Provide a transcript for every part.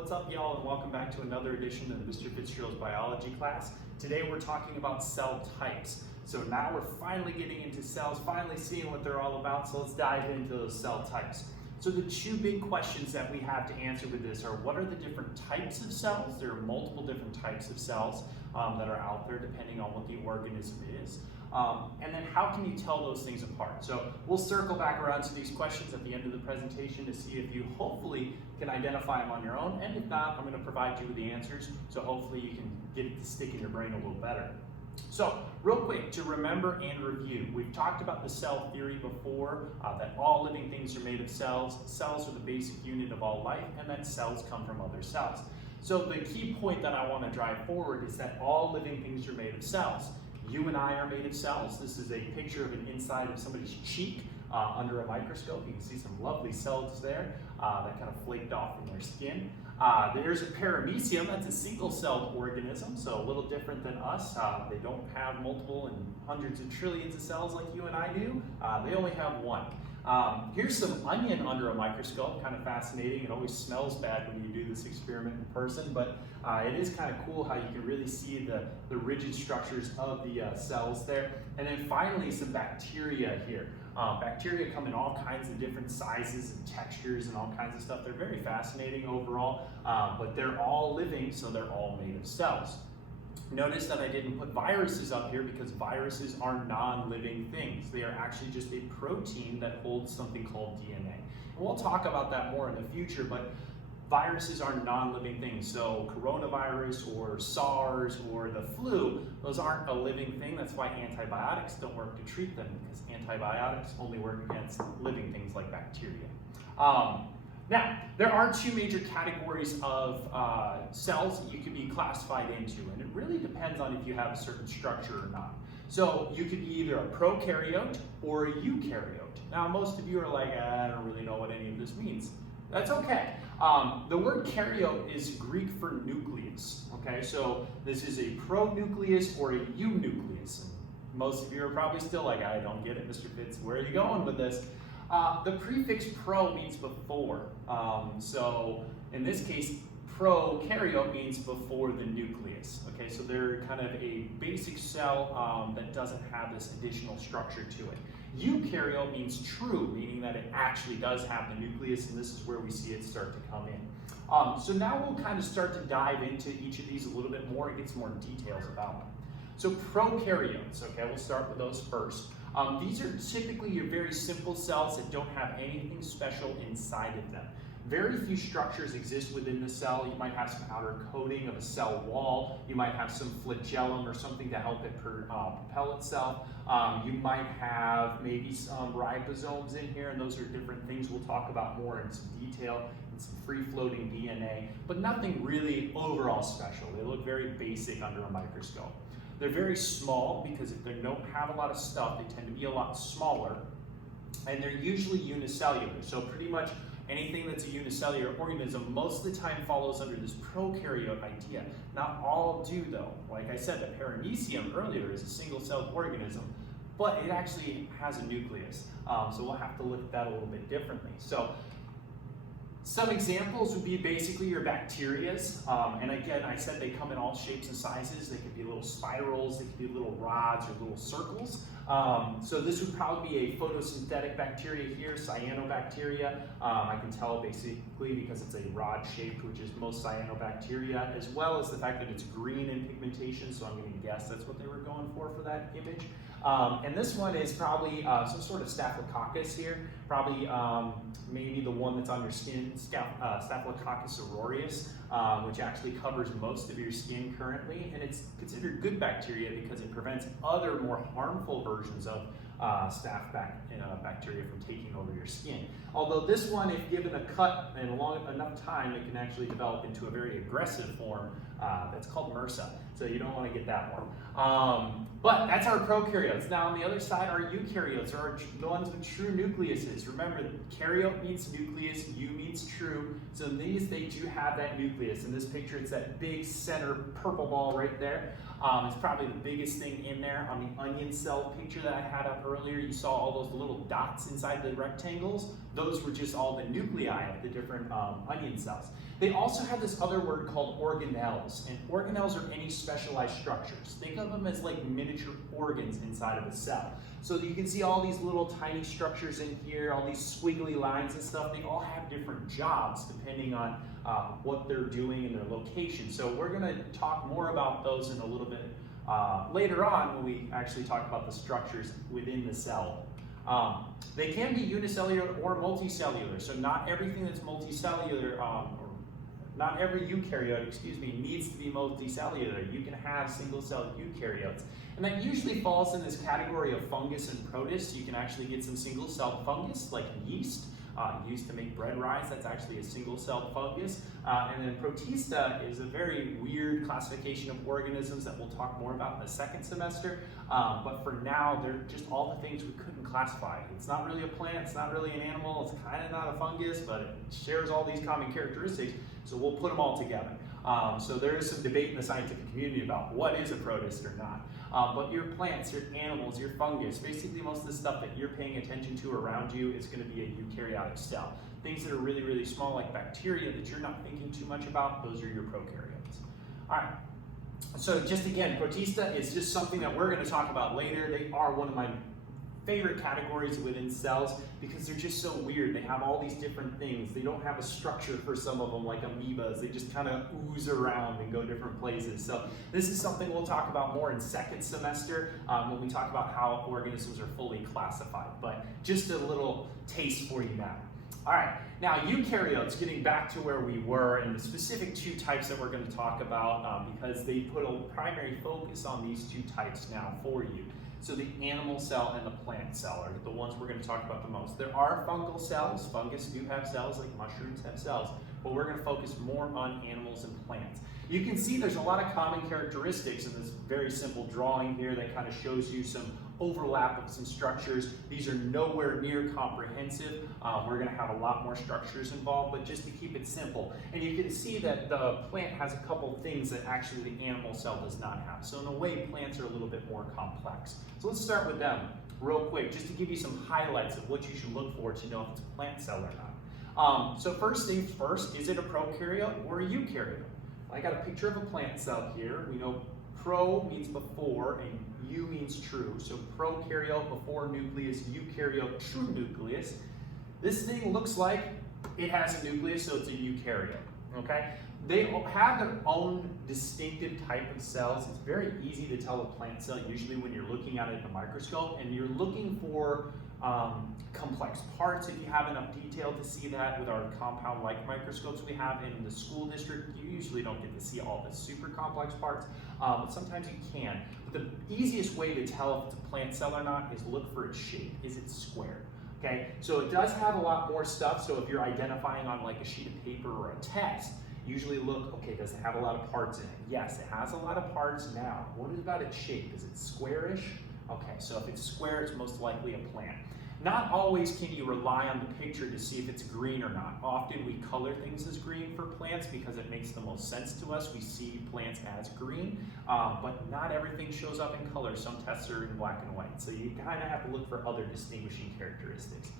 What's up, y'all, and welcome back to another edition of Mr. Fitzgerald's biology class. Today we're talking about cell types. So now we're finally getting into cells, finally seeing what they're all about, so let's dive into those cell types. So the two big questions that we have to answer with this are, what are the different types of cells? There are multiple different types of cells that are out there depending on what the organism is. And then how can you tell those things apart? So we'll circle back around to these questions at the end of the presentation to see if you hopefully can identify them on your own, and if not, I'm going to provide you with the answers, so hopefully you can get it to stick in your brain a little better. So real quick, to remember and review, we've talked about the cell theory before, that all living things are made of cells. Cells are the basic unit of all life, and that cells come from other cells. So the key point that I want to drive forward is that all living things are made of cells. You and I are made of cells. This is a picture of an inside of somebody's cheek under a microscope. You can see some lovely cells there that kind of flaked off from their skin. There's a paramecium. That's a single-celled organism, so a little different than us. They don't have multiple and hundreds of trillions of cells like you and I do. They only have one. Here's some onion under a microscope, kind of fascinating. It always smells bad when you do this experiment in person, but it is kind of cool how you can really see the rigid structures of the cells there. And then finally, some bacteria here. Bacteria come in all kinds of different sizes and textures and all kinds of stuff. They're very fascinating overall, but they're all living, so they're all made of cells. Notice that I didn't put viruses up here because viruses are non-living things. They are actually just a protein that holds something called DNA. And we'll talk about that more in the future, but viruses are non-living things. So coronavirus or SARS or the flu, those aren't a living thing. That's why antibiotics don't work to treat them, because antibiotics only work against living things like bacteria. Now, there are two major categories of cells that you could be classified into, and it really depends on if you have a certain structure or not. So you could be either a prokaryote or a eukaryote. Now, most of you are like, I don't really know what any of this means. That's okay. The word karyote is Greek for nucleus, okay? So this is a pronucleus or a eunucleus. And most of you are probably still like, I don't get it, Mr. Fitz, where are you going with this? The prefix pro means before. So in this case, prokaryote means before the nucleus. Okay, so they're kind of a basic cell that doesn't have this additional structure to it. Eukaryote means true, meaning that it actually does have the nucleus, and this is where we see it start to come in. So now we'll kind of start to dive into each of these a little bit more and get some more details about them. So prokaryotes, okay, we'll start with those first. These are typically your very simple cells that don't have anything special inside of them. Very few structures exist within the cell. You might have some outer coating of a cell wall. You might have some flagellum or something to help it propel itself. You might have maybe some ribosomes in here, and those are different things we'll talk about more in some detail, and some free-floating DNA, but nothing really overall special. They look very basic under a microscope. They're very small because if they don't have a lot of stuff, they tend to be a lot smaller, and they're usually unicellular. So pretty much anything that's a unicellular organism most of the time follows under this prokaryote idea. Not all do though. Like I said, the paramecium earlier is a single-celled organism, but it actually has a nucleus. So we'll have to look at that a little bit differently. So some examples would be basically your bacterias, and again, I said they come in all shapes and sizes. They could be little spirals, they could be little rods or little circles. So this would probably be a photosynthetic bacteria here, cyanobacteria. I can tell basically because it's a rod shaped, which is most cyanobacteria, as well as the fact that it's green in pigmentation, so I'm going to guess that's what they were going for that image. And this one is probably some sort of staphylococcus here, probably maybe the one that's on your skin, Staphylococcus aureus, which actually covers most of your skin currently, and it's considered good bacteria because it prevents other more harmful versions of bacteria from taking over your skin. Although this one, if given a cut and long enough time, it can actually develop into a very aggressive form that's called MRSA. So you don't want to get that one. But that's our prokaryotes. Now on the other side, our eukaryotes are the ones with true nucleuses. Remember, karyote means nucleus, eu means true. So in these, they do have that nucleus. In this picture, it's that big center purple ball right there. It's probably the biggest thing in there. On the onion cell picture that I had up earlier, you saw all those little dots inside the rectangles. Those were just all the nuclei of the different onion cells. They also have this other word called organelles, and organelles are any specialized structures. Think of them as like miniature organs inside of a cell. So you can see all these little tiny structures in here, all these squiggly lines and stuff. They all have different jobs depending on what they're doing and their location. So we're going to talk more about those in a little bit later on when we actually talk about the structures within the cell. They can be unicellular or multicellular. So not everything that's multicellular, not every eukaryote, needs to be multicellular. You can have single-celled eukaryotes. And that usually falls in this category of fungus and protists. You can actually get some single-celled fungus, like yeast. Used to make bread rise, that's actually a single-celled fungus. And then Protista is a very weird classification of organisms that we'll talk more about in the second semester. But for now, they're just all the things we couldn't classify. It's not really a plant, it's not really an animal, it's kind of not a fungus, but it shares all these common characteristics, so we'll put them all together. So there is some debate in the scientific community about what is a protist or not. But your plants, your animals, your fungus, basically most of the stuff that you're paying attention to around you is going to be a eukaryotic cell. Things that are really, really small like bacteria that you're not thinking too much about, those are your prokaryotes. All right, so just again, Protista is just something that we're going to talk about later. They are one of my favorite categories within cells because they're just so weird. They have all these different things. They don't have a structure for some of them like amoebas. They just kind of ooze around and go different places. So this is something we'll talk about more in second semester when we talk about how organisms are fully classified. But just a little taste for you now. All right, now eukaryotes, getting back to where we were and the specific two types that we're going to talk about because they put a primary focus on these two types now for you. So the animal cell and the plant cell are the ones we're going to talk about the most. There are fungal cells. Fungus do have cells, like mushrooms have cells, but we're going to focus more on animals and plants. You can see there's a lot of common characteristics in this very simple drawing here that kind of shows you some overlap of some structures. These are nowhere near comprehensive. We're going to have a lot more structures involved, but just to keep it simple. And you can see that the plant has a couple things that actually the animal cell does not have. So in a way, plants are a little bit more complex. So let's start with them real quick, just to give you some highlights of what you should look for to know if it's a plant cell or not. So first things first, is it a prokaryote or a eukaryote? I got a picture of a plant cell here. We know pro means before and U means true. So prokaryote before nucleus, eukaryote true nucleus. This thing looks like it has a nucleus, so it's a eukaryote, okay? They have their own distinctive type of cells. It's very easy to tell a plant cell usually when you're looking at it in a microscope and you're looking for complex parts. If you have enough detail to see that with our compound-like microscopes we have in the school district, you usually don't get to see all the super complex parts, but sometimes you can. But the easiest way to tell if it's a plant cell or not is look for its shape. Is it square? Okay, so it does have a lot more stuff, so if you're identifying on like a sheet of paper or a test, usually look, okay, does it have a lot of parts in it? Yes, it has a lot of parts now. What about its shape? Is it squarish? Okay, so if it's square, it's most likely a plant. Not always can you rely on the picture to see if it's green or not. Often we color things as green for plants because it makes the most sense to us. We see plants as green, but not everything shows up in color. Some tests are in black and white. So you kind of have to look for other distinguishing characteristics.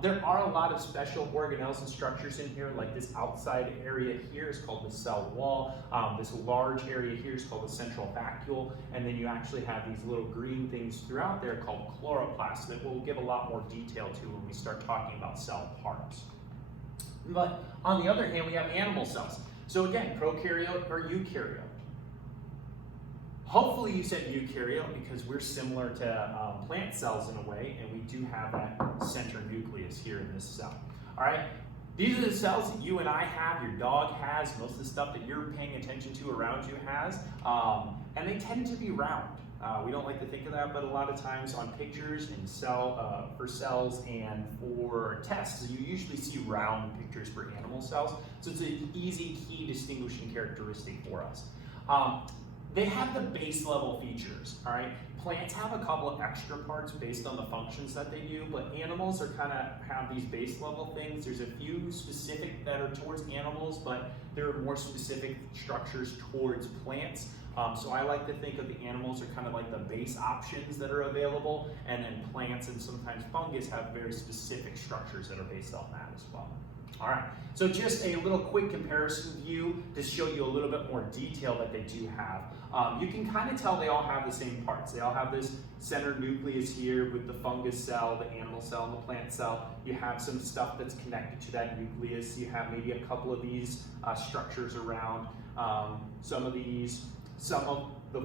There are a lot of special organelles and structures in here, like this outside area here is called the cell wall. This large area here is called the central vacuole, and then you actually have these little green things throughout there called chloroplasts that we'll give a lot more detail to when we start talking about cell parts. But on the other hand, we have animal cells. So again, prokaryote or eukaryote. Hopefully you said eukaryote because we're similar to plant cells in a way, and we do have that center nucleus here in this cell. All right, these are the cells that you and I have, your dog has, most of the stuff that you're paying attention to around you has, and they tend to be round. We don't like to think of that, but a lot of times on pictures and for cells and for tests, you usually see round pictures for animal cells, so it's an easy key distinguishing characteristic for us. they have the base level features, all right? Plants have a couple of extra parts based on the functions that they do, but animals are kind of have these base level things. There's a few specific that are towards animals, but there are more specific structures towards plants. So I like to think of the animals are kind of like the base options that are available, and then plants and sometimes fungus have very specific structures that are based on that as well. All right, so just a little quick comparison view to show you a little bit more detail that they do have. You can kind of tell they all have the same parts. They all have this center nucleus here with the fungus cell, the animal cell, and the plant cell. You have some stuff that's connected to that nucleus. You have maybe a couple of these structures around. Some of the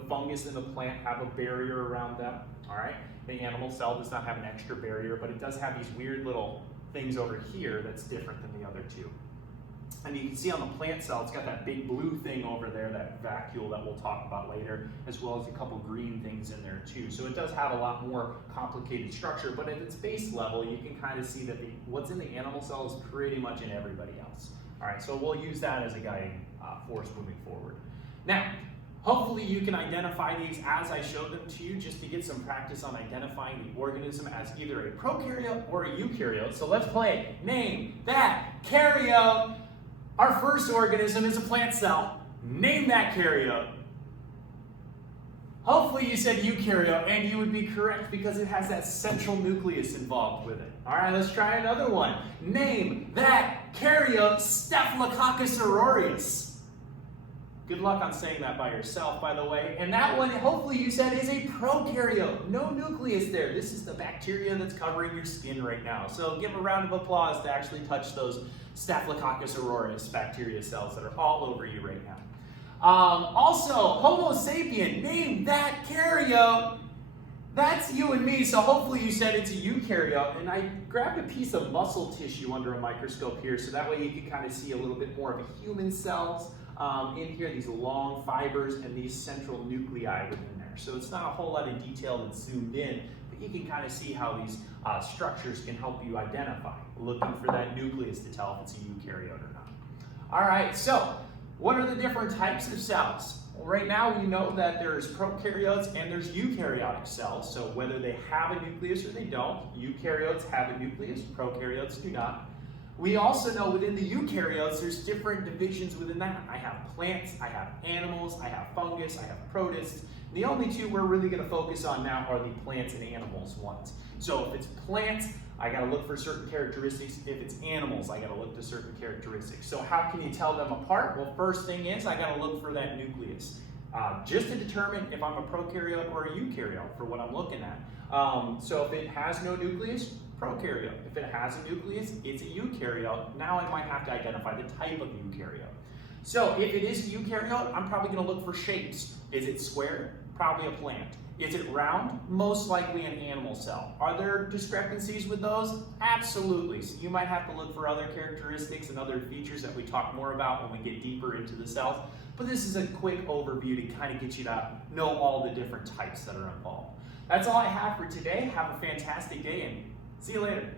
fungus in the plant have a barrier around them. All right, the animal cell does not have an extra barrier, but it does have these weird little things over here that's different than the other two. And you can see on the plant cell, it's got that big blue thing over there, that vacuole that we'll talk about later, as well as a couple green things in there too. So it does have a lot more complicated structure, but at its base level, you can kind of see that what's in the animal cell is pretty much in everybody else. All right, so we'll use that as a guiding force moving forward. Now, hopefully you can identify these as I showed them to you, just to get some practice on identifying the organism as either a prokaryote or a eukaryote. So let's play Name That Karyote. Our first organism is a plant cell. Name that karyote. Hopefully you said eukaryote, and you would be correct because it has that central nucleus involved with it. All right, let's try another one. Name that karyote, Staphylococcus aureus. Good luck on saying that by yourself, by the way. And that one, hopefully you said, is a prokaryote. No nucleus there. This is the bacteria that's covering your skin right now. So give a round of applause to actually touch those Staphylococcus aureus bacteria cells that are all over you right now. Also, Homo sapien, name that karyote. That's you and me, so hopefully you said it's a eukaryote. And I grabbed a piece of muscle tissue under a microscope here, so that way you can kind of see a little bit more of a human cells. In here, these long fibers and these central nuclei within there. So it's not a whole lot of detail that's zoomed in, but you can kind of see how these structures can help you identify, looking for that nucleus to tell if it's a eukaryote or not. All right, so what are the different types of cells? Well, right now we know that there's prokaryotes and there's eukaryotic cells. So whether they have a nucleus or they don't, eukaryotes have a nucleus, prokaryotes do not. We also know within the eukaryotes, there's different divisions within that. I have plants, I have animals, I have fungus, I have protists. The only two we're really going to focus on now are the plants and animals ones. So if it's plants, I got to look for certain characteristics. If it's animals, I got to look to certain characteristics. So how can you tell them apart? Well, first thing is I got to look for that nucleus. Just to determine if I'm a prokaryote or a eukaryote for what I'm looking at. So if it has no nucleus, prokaryote. If it has a nucleus, it's a eukaryote. Now I might have to identify the type of eukaryote. So if it is a eukaryote, I'm probably going to look for shapes. Is it square? Probably a plant. Is it round? Most likely an animal cell. Are there discrepancies with those? Absolutely. So you might have to look for other characteristics and other features that we talk more about when we get deeper into the cells. But this is a quick overview to kind of get you to know all the different types that are involved. That's all I have for today. Have a fantastic day and see you later.